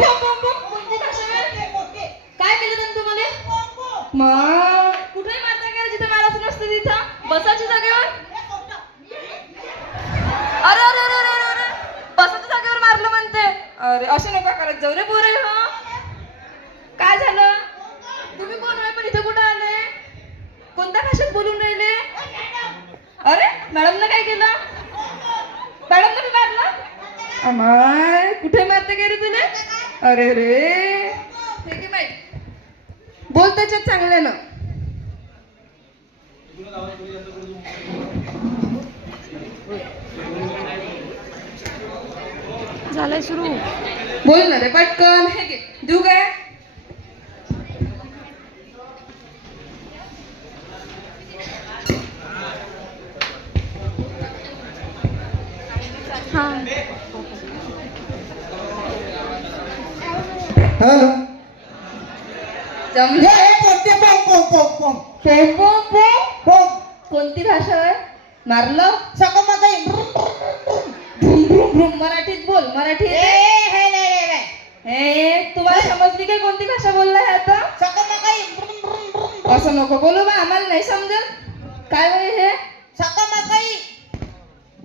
कोणती भाषा आहे? काय केलं त्यांनी तुम्हाला? मग कुठे मारता का जिथे मारायचं नसतं तिथं बसाच्या जागेवर? अरे अरे अरे अरे अरे बसाच्या जागेवर मारलं म्हणते. अरे असे नका करत जाऊ रे पोरे. हा काय झालं? तुम्ही कोण आहे पण इथे कुठे आले? कोणत्या भाषेत बोलून राहिले? अरे मॅडमनं काय केलं? मॅडमनं मी मारलं? अमाय कुठे मारते का रे तुला? अरे रे ठीक आहे माहिती बोल त्याच्यात चांगल्यानं. झालंय सुरू. बोल ना रे पटकन. हे घे देऊ काय? हॅलो जमलं. कोणती भाषा आहे? मारलं मराठीत बोल. मराठी हे तुम्हाला समजली काय कोणती भाषा बोललाय आता? असं नको बोलू बा आम्हाला नाही समजत. काय वय हे?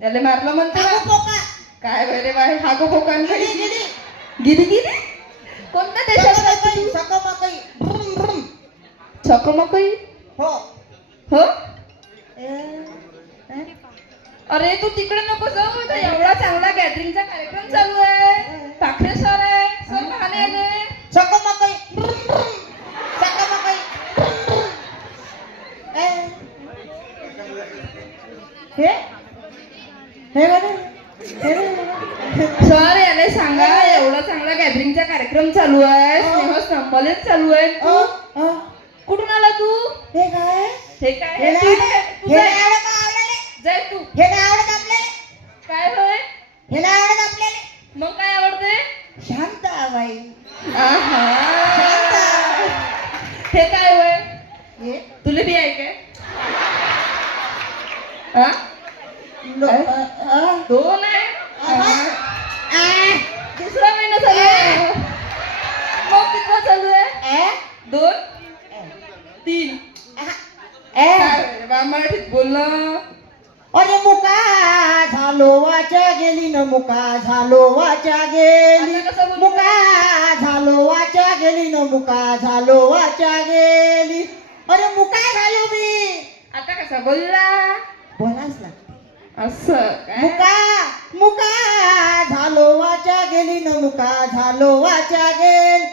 याला मारलं म्हणते ना. काय वय रे बाय हागो पोकान गिरी गिरी कोणत्या देशात? छकमकई हो हो. अरे तू तिकडे नको जाऊ. इथं एवढा चांगला गॅदरिंगचा कार्यक्रम चालू आहे. पाखरे सर आहे. सर पाहणे आले. सर याने सांगा एवढा चांगला गॅदरिंगचा कार्यक्रम चालू आहे. स्नेह संमेलन चालू आहे. तू कुठून आला तू? हे काय हे काय हे तू जाय तू. काय होय? मग काय आवडते? शांताबाई. आहा हे काय होय? तुला बी आहे काय? हा? दोन आहे. दुसरा महिना चालू आहे. मग किती चालू आहे? 2 3. काय बा मराठीत बोलणं. अरे मुका झालो वाचा गेली न मुका झालो वाचा गेली. आता कसं बोलू? मुका झालो वाचा गेली न मुका झालो वाचा गेली. अरे मुका झालो मी. आता कसा बोलला? बोलाच लागते असं काय? मुका मुका झालो वाचा गेली न मुका झालो वाचा गेली.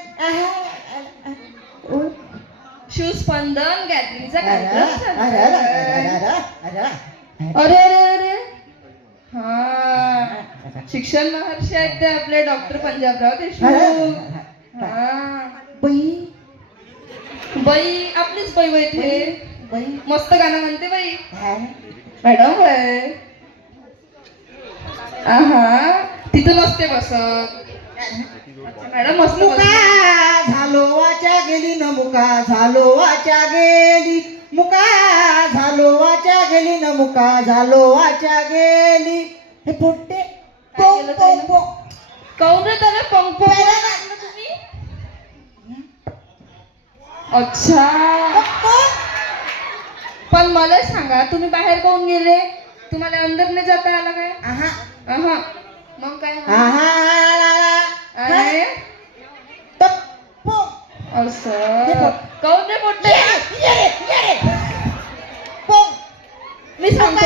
शिवस्पंदन गॅदरिंगचा कार्यक्रम चालू अरे आहे. अरे अरे अरे हा शिक्षण महर्षी आहेत ते आपले डॉक्टर पंजाबराव देशमुख. हा बाई बाई आपलीच बाई बाई ते बाई मस्त गाणं म्हणते बाई. मॅडम होय. आहा तिथं नसते बसत. मॅडम मस्त मुका झालो वाचा गेली न मुका झालो वाचा गेली. मुका झालो वाचा गेली न मुका झालो वाचा गेली. हे पोट्टे काय केलं काऊन रे त्याला पंपो तुम्ही? अच्छा पण मला सांगा तुम्ही बाहेर काऊन गेले? तुम्हाला अंदर नाही जाता आला काय? आहा मग काय? अरे असं काऊन रे मोठे? मी सांगतो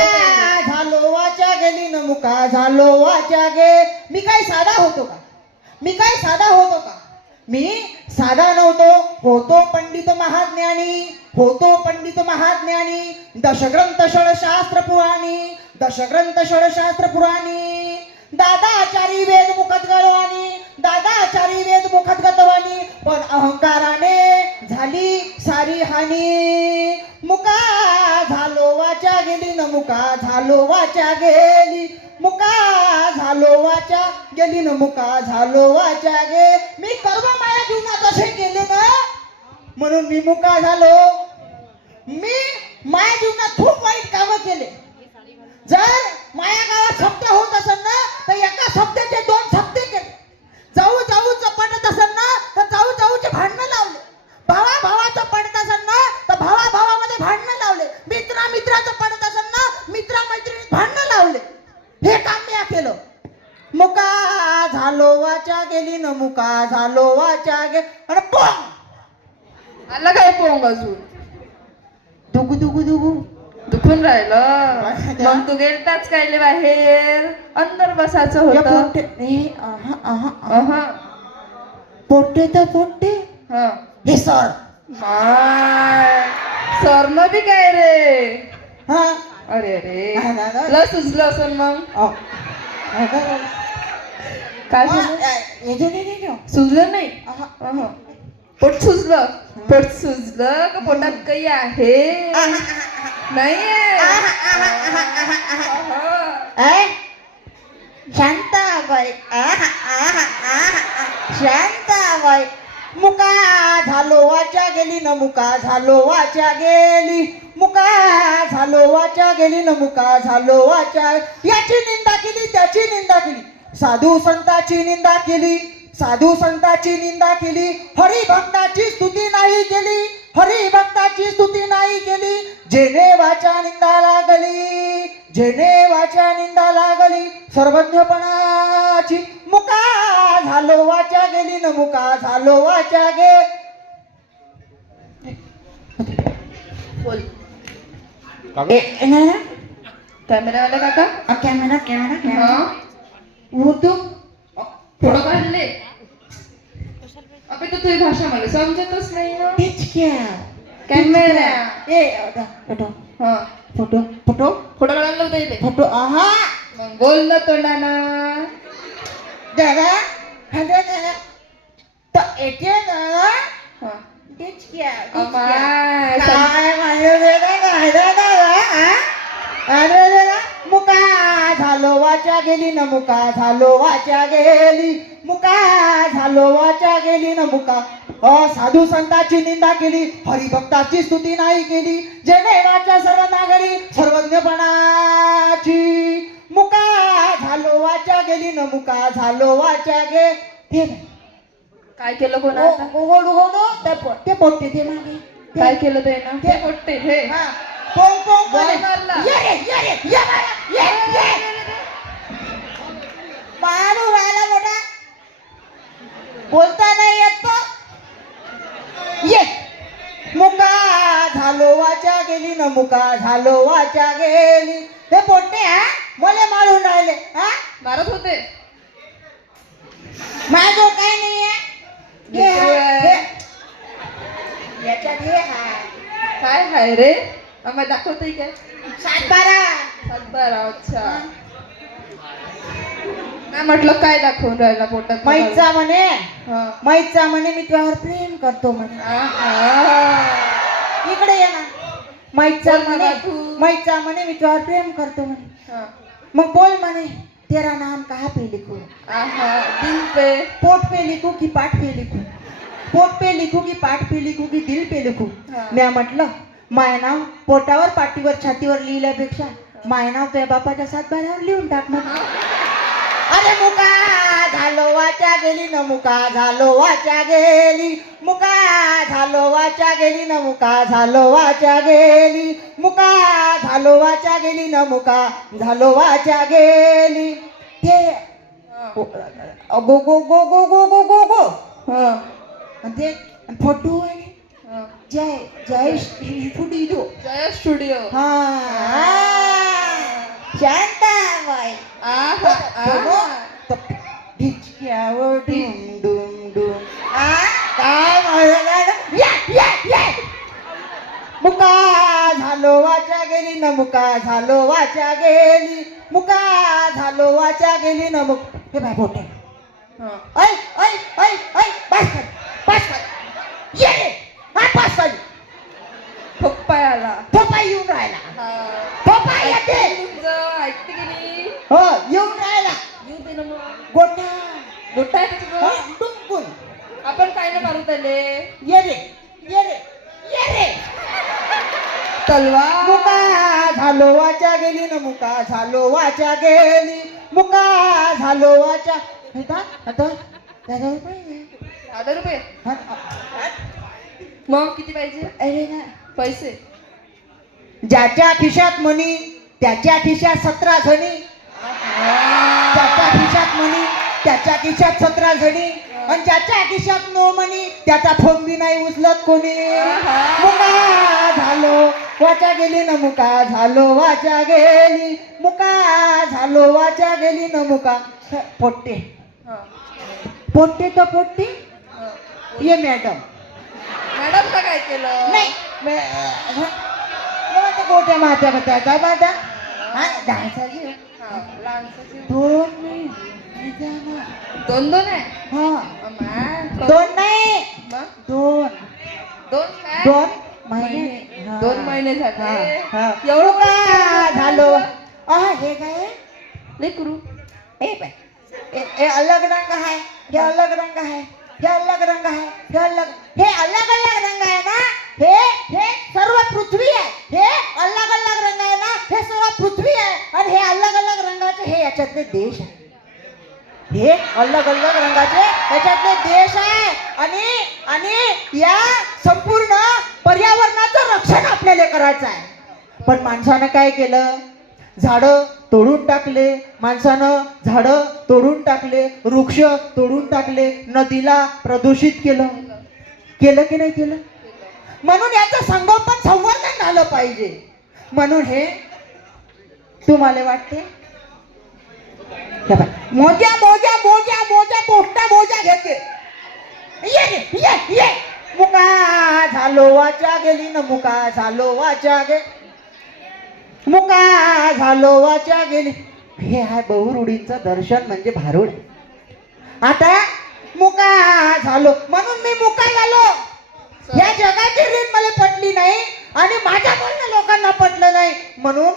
झालो वाचा गेली न मुका झालो वाचा गे. मी काय साधा होतो का? मी काय साधा होतो का? मी साधा नव्हतो. होतो पंडित महाज्ञानी. होतो पंडित महाज्ञानी. दशग्रंथ षडशास्त्र पुराणी. दशग्रंथ षडशास्त्र पुराणी. दादाचारी वेद मुखत गळवानी. दादाचारी वेद मुखत गतवानी. पण अहंकाराने झाली सारी हानी. मुका झालो वाचा गेली न मुका झालो वाचा गेली. मुका झालो वाचा गेली न मुका झालो वाचा गे. मी कर्म माझ्या जीवनात असे केले ना म्हणून मी मुका झालो. मी माझ्या जीवनात खूप वाईट कामं केले. जर माझ्या गावात शब्द होत असेल ना तर एका शब्दाचे 2 शब्द केले. जाऊ जाऊ चपट मुका झालो वाच्या गे आणि पोंग आला काय पोंग अजून दुगू दुगू दुगू दुखून राहिलं मग तू गेलताच काय बाहेर अंदर बसायचं या होतं पोट्टे अहं. पोट्टे तर पोट्टे हं. हे सर माय सरनं बी काय रे हा अरे अरे हा, ना, ना. ल सुचलं असं मग काय झालं सुचलं नाही अहं. पोट सुजलं पोट सुजलं का पोटात काही आहे नाहीये शांताबाई शांताबाई मुका झालो वाच्या गेली न मुका झालो वाच्या गेली मुका झालो वाच्या गेली न मुका झालो वाच्या याची निंदा केली त्याची निंदा केली साधू संताची निंदा केली साधू संताची निंदा केली हरिभक्ताची स्तुती नाही केली हरिभक्ताची स्तुती नाही केली जेने वाचा निंदा लागली जेने वाचा निंदा लागली सर्वज्ञपणाची मुका झालो वाचा गेली न मुका झालो वाचा गे बोल कॅमेरा कॅमेरावाला काका कॅमेरा कॅमेरा हा उर्दू थोडं काढले अबे तो तुझी भाषा मला समजतच नाही ना कॅमेरा फोटो हा फोटो फोटो फोटो काढायला होता इथे फोटो आहा मग बोल ना तोंडानं दादा हॅलो दादा तो येते दादा हा तेच क्या अमाय, काय म्हणलं दादा अरे दादा मुका झालो वाचा गेली न मुका झालो वाचा गेली मुका झालो वाचा गेली न मुका साधू संतांची निंदा केली हरिभक्ताची स्तुती नाही केली जेने वाचा सर्व नागरी सर्वज्ञपणाची मुका झालो वाचा गेली न मुका झालो वाचा गे ते काय केलं कोणा आता? गोडू गोडू ते पोट्टे ते मागे काय केलं ते ना ते पोट्टे हे हा पोंग पोंग बॉल मारला. ये रे ये रे ये मारा ये मारू राहिला मोठा बोलता नाही येत तो ये मुका झालो वाचा गेली न मुका झालो वाचा गेली हे पोट्टे हा मला मारून राहिले हा मारत होते माझं काही नाही आहे याच्यात हे हा काय हाय रे आम्हाला दाखवतोय काय 7-12 सातबारा अच्छा नाही म्हटलं काय दाखवून राहिला पोटात मैचा म्हणे हा. मैचा म्हणे मी तुझ्यावर प्रेम करतो म्हणे आहा. इकडे ये ना मैचा बोल ना म्हणे तू. मैचा म्हणे मी तुझ्यावर प्रेम करतो म्हणे हा. मग बोल म्हणे तेरा नाम कहाँ पे लिखूं आहा. दिल पे पोट पे लिखूं की पाठ पे लिखूं पोट पे लिखूं की पाठ पे लिखूं की दिल पे लिखूं हा. मी म्हटलं माय नाव पोटावर पाठीवर छातीवर लिहिल्यापेक्षा माय नाव तुझ्या बापाच्या 7-12 लिहून टाक मग अरे मुका झालो वाचा गेली न मुका झालो वाचा गेली मुका झालो वाचा गेली न मुका झालो वाचा गेली मुका झालो वाचा गेली न मुका झालो वाचा गेली ते गो गो गो गो गो गो गो गो हा. ते फोटो आहे हा. जय जय स्टुडिओ जय स्टुडिओ हा शांताबाई आहा. आहा. ढिचक्यावर डुम डुम डुम काय म्हणलं या या या मुका झालो वाचा गेली न मुका झालो वाचा गेली मुका झालो वाचा गेली न मुक हे बाय बोटे हा. ऐ ऐ ऐ ऐ पास ये रे हा पास कर पप्पा आला थोपा येऊन राहिला हा. थोपा येते तुमचं ऐकते की नाही हो येऊन राहिला येऊ दे ना मग गोटा मोठा आहे का हा, तुझं टुमकुन आपण काय ना मारू त्याले ये रे ये रे ये रे तलवार मुका झालो वाचा गेली न मुका झालो वाचा गेली मुका झालो वाचा आता आता दादा ₹1000 मग किती पाहिजे अरे ना पैसे ज्याच्या खिशात मनी त्याच्या खिशात 17 जणी त्याच्या खिशात मनी त्याच्या खिशात 17 जणी आणि ज्याच्या खिशात नो मनी त्याचा फोन बी नाही उचलत कोणी. आहा. मुका झालो वाचा गेली न मुका झालो वाचा गेली, मुका झालो वाचा गेली न मुका. पोट्टे हा. पोट्टे तर पोट्टे हा. ये मॅडम. मॅडमला काय केलं? नाही गोट्या मात्या बताता बाता हा डान्साची हा, लहानसं जीव. दोन नाही दोन दोन आहे. हा अम्मा, दोन नाही मग? दोन दोन काय? दोन महिने हा. 2 महिने झाले. हा, हा. एवढं का झालो हे काय लेकरू. हे बाय हे अलग रंग है, हे अलग रंग है, हे अलग रंग है, हे अलग अलग रंग है ना. हे सर्व पृथ्वी आहे. हे अलग अलग रंग आहे ना, हे सर्व पृथ्वी आहे. आणि हे अलग अलग रंगाचे हे याच्यातले देश आहे. हे अलग अलग रंगाचे याच्यातले देश आहे. आणि या संपूर्ण पर्यावरणाचं रक्षण आपल्याला करायचं आहे. पण माणसानं काय केलं? झाडं तोडून टाकले. माणसानं झाडं तोडून टाकले, वृक्ष तोडून टाकले, नदीला प्रदूषित केलं. केलं की नाही केलं? म्हणून याचं संगोपन संवर्धन झालं पाहिजे. म्हणून हे तुम्हाला वाटते मोजा मोजा मोजा मोजा मोठा मोजा घेते. ये मुका झालो वाचा गेली न मुका झालो वाचा गे, मुका झालो वाचा गेली. हे आहे बहुरूढींचं दर्शन म्हणजे भारूड. आता मुका झालो म्हणून मी मुका झालो. या जगाची रीत मला पटली नाही आणि माझ्या बोलणं लोकांना पटलं नाही म्हणून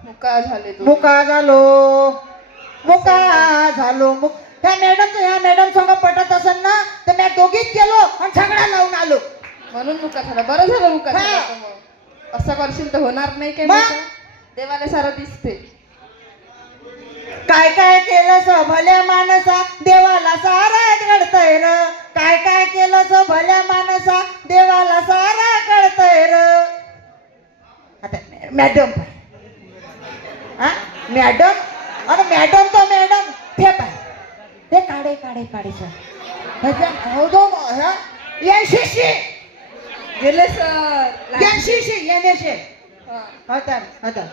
मुका झाले तू. मुका झालो. मुका झालो त्या मॅडमचं ह्या मॅडम संग पटत असेल ना तर मी दोघीच गेलो आणि झगडा लावून आलो. म्हणून मुका झाला. बरं झालं मुका हा. झाला तर मग. असं करशील तर होणार नाही काय मग? मुका? देवाला सारं दिसते. काय काय केलं स भल्या माणसा देवाला सारा कळतंय र. काय काय केलं स भल्या माणसा देवाला सारा कळतंय र. आता मॅडम हा मॅडम अरे मॅडम तो मॅडम ते पाय ते काढे काढे काढे यशस्वी गेले सर. यशस्वी येण्याशे हा. आता आता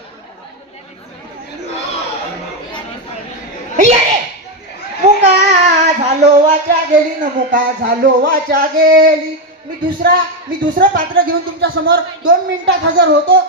ये मुका झालो वाचा गेली न मुका झालो वाचा गेली. मी दुसरं पात्र घेऊन तुमच्या समोर 2 मिनिटात हजर होतो.